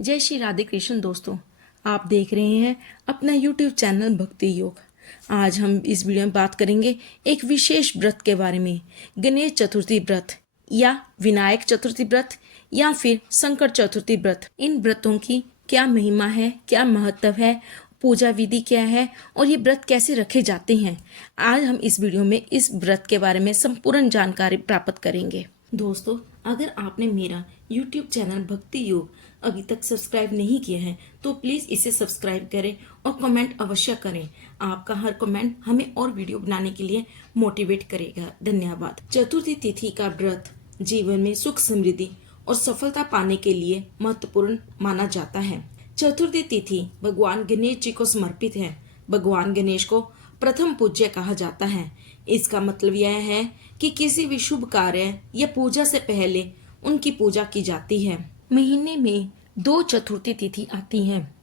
जय श्री राधे कृष्ण दोस्तों, आप देख रहे हैं अपना YouTube चैनल भक्ति योग। आज हम इस वीडियो में बात करेंगे एक विशेष व्रत के बारे में, गणेश चतुर्थी व्रत या विनायक चतुर्थी व्रत या फिर संकट चतुर्थी व्रत। इन व्रतों की क्या महिमा है, क्या महत्व है, पूजा विधि क्या है और ये व्रत कैसे रखे जाते हैं। आज हम इस वीडियो में इस व्रत के बारे में संपूर्ण जानकारी प्राप्त करेंगे। दोस्तों, अगर आपने मेरा YouTube चैनल भक्ति योग अभी तक सब्सक्राइब नहीं किया है तो प्लीज़ इसे सब्सक्राइब करें और कमेंट अवश्य करें। आपका हर कमेंट हमें और वीडियो बनाने के लिए मोटिवेट करेगा। धन्यवाद। चतुर्थी तिथि का व्रत जीवन में सुख समृद्धि और सफलता पाने के लिए महत्वपूर्ण माना जाता है। चतुर्थी तिथि भगवान गणेश जी को समर्पित है। भगवान गणेश को प्रथम पूज्य कहा जाता है। इसका मतलब यह है कि किसी भी शुभ कार्य या पूजा से पहले उनकी पूजा की जाती है। महीने में 2 चतुर्थी तिथि आती हैं।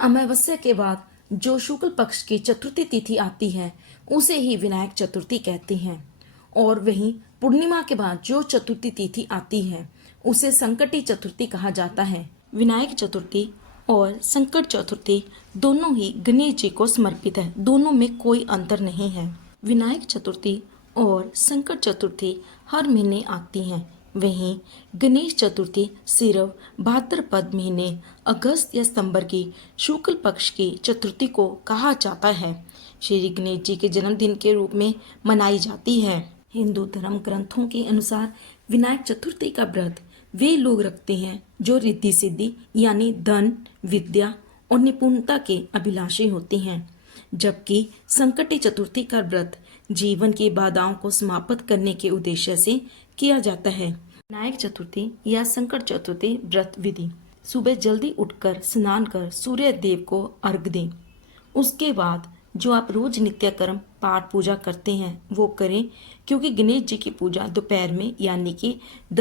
अमावस्या के बाद जो शुक्ल पक्ष की चतुर्थी तिथि आती है उसे ही विनायक चतुर्थी कहते हैं, और वहीं पूर्णिमा के बाद जो चतुर्थी तिथि आती है उसे संकटी चतुर्थी कहा जाता है। विनायक चतुर्थी और संकट चतुर्थी दोनों ही गणेश जी को समर्पित है, दोनों में कोई अंतर नहीं है। विनायक चतुर्थी और संकट चतुर्थी हर महीने आती हैं, वहीं गणेश चतुर्थी सिर्फ भाद्रपद महीने अगस्त या सितंबर की शुक्ल पक्ष की चतुर्थी को कहा जाता है। श्री गणेश जी के जन्मदिन के रूप में मनाई जाती है। हिंदू धर्म ग्रंथों के अनुसार विनायक चतुर्थी का व्रत वे लोग रखते हैं जो रिद्धि सिद्धि यानी धन, विद्या और निपुणता के अभिलाषी होते हैं, जबकि संकटी चतुर्थी का व्रत जीवन की बाधाओं को समाप्त करने के उद्देश्य से किया जाता है। विनायक चतुर्थी या संकट चतुर्थी व्रत विधि: सुबह जल्दी उठकर स्नान कर सूर्य देव को अर्घ्य दें। उसके बाद जो आप रोज नित्य कर्म पाठ पूजा करते हैं वो करें, क्योंकि गणेश जी की पूजा दोपहर में यानी कि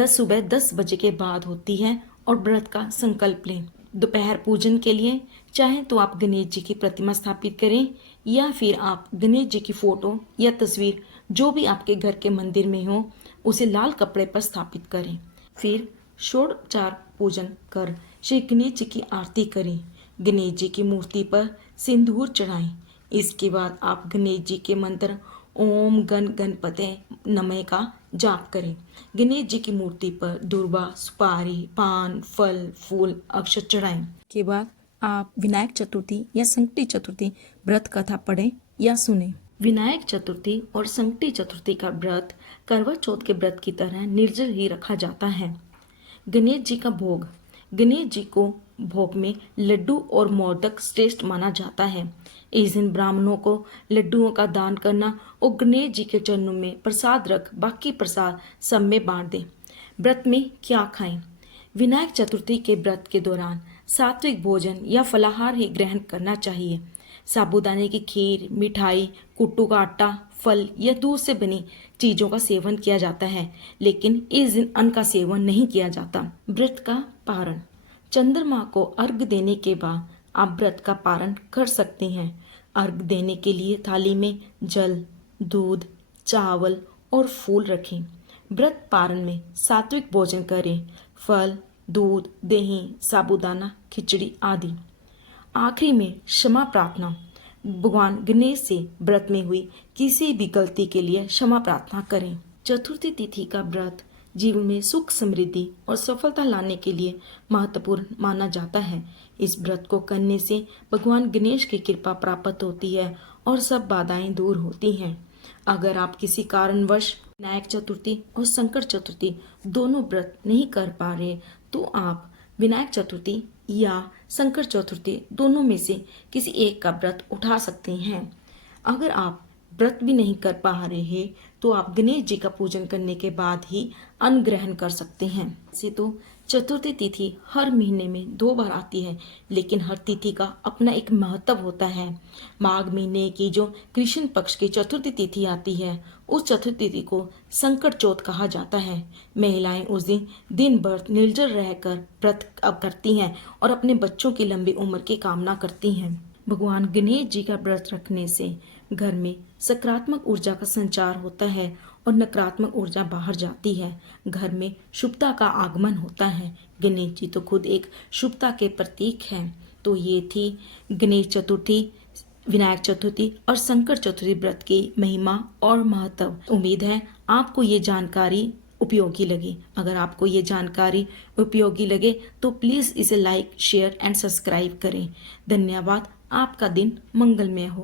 सुबह 10 बजे के बाद होती है। और व्रत का संकल्प लें। दोपहर पूजन के लिए चाहे तो आप गणेश जी की प्रतिमा स्थापित करें या फिर आप गणेश जी की फोटो या तस्वीर जो भी आपके घर के मंदिर में हो उसे लाल कपड़े पर स्थापित करें। फिर षोडोपचार पूजन कर श्री गणेश जी की आरती करें। गणेश जी की मूर्ति पर सिंदूर चढ़ाएं। इसके बाद आप गणेश जी के मंत्र ओम गण गणपते नमः का जाप करें। गणेश जी की मूर्ति पर दूर्वा, सुपारी, पान, फल, फूल, अक्षत चढ़ाएं। के बाद आप विनायक चतुर्थी या संकटी चतुर्थी व्रत कथा पढ़ें या सुने। विनायक चतुर्थी और संकटी चतुर्थी का व्रत करवा चौथ के व्रत की तरह निर्जल ही रखा जाता है। गणेश जी का भोग: गणेश जी को भोग में लड्डू और मोदक श्रेष्ठ माना जाता है। इस दिन ब्राह्मणों को लड्डुओं का दान करना और गणेश जी के चरणों में प्रसाद रख बाकी प्रसाद सब में बांट दें। व्रत में क्या खाएं? विनायक चतुर्थी के व्रत के दौरान सात्विक भोजन या फलाहार ही ग्रहण करना चाहिए। साबूदाने की खीर, मिठाई, कुट्टू का आटा, फल या दूध से बनी चीजों का सेवन किया जाता है, लेकिन इस दिन अन्न का सेवन नहीं किया जाता। व्रत का पारण: चंद्रमा को अर्घ्य देने के बाद आप व्रत का पारण कर सकते हैं। अर्घ्य देने के लिए थाली में जल, दूध, चावल और फूल रखें। व्रत पारण में सात्विक भोजन करें: फल, दूध, दही, साबूदाना, खिचड़ी आदि। आखिरी में क्षमा प्रार्थना: भगवान गणेश से व्रत में हुई किसी भी गलती के लिए क्षमा प्रार्थना करें। चतुर्थी तिथि का व्रत जीवन में सुख समृद्धि और सफलता लाने के लिए महत्वपूर्ण माना जाता है। इस व्रत को करने से भगवान गणेश की कृपा प्राप्त होती है और सब बाधाएं दूर होती हैं। अगर आप किसी कारणवश विनायक चतुर्थी और संकट चतुर्थी दोनों व्रत नहीं कर पा रहे तो आप विनायक चतुर्थी या संकट चतुर्थी दोनों में से किसी एक का व्रत उठा सकते हैं। अगर आप व्रत भी नहीं कर पा रहे हैं तो आप गणेश जी का पूजन करने के बाद ही अन्न ग्रहण कर सकते हैं। से तो चतुर्थी तिथि हर महीने में 2 बार आती है, लेकिन हर तिथि का अपना एक महत्व होता है। माघ महीने की जो कृष्ण पक्ष की चतुर्थी तिथि आती है उस चतुर्थी तिथि को संकट चौथ कहा जाता है। महिलाएं उस दिन भर निर्जल रहकर व्रत करती हैं और अपने बच्चों की लंबी उम्र की कामना करती हैं। भगवान गणेश जी का व्रत रखने से घर में सकारात्मक ऊर्जा का संचार होता है और नकारात्मक ऊर्जा बाहर जाती है। घर में शुभता का आगमन होता है। गणेश जी तो खुद एक शुभता के प्रतीक हैं। तो ये थी गणेश चतुर्थी, विनायक चतुर्थी और संकट चतुर्थी व्रत की महिमा और महत्व। उम्मीद है आपको ये जानकारी उपयोगी लगी। अगर आपको ये जानकारी उपयोगी लगे तो प्लीज़ इसे लाइक, शेयर एंड सब्सक्राइब करें। धन्यवाद। आपका दिन मंगलमय हो।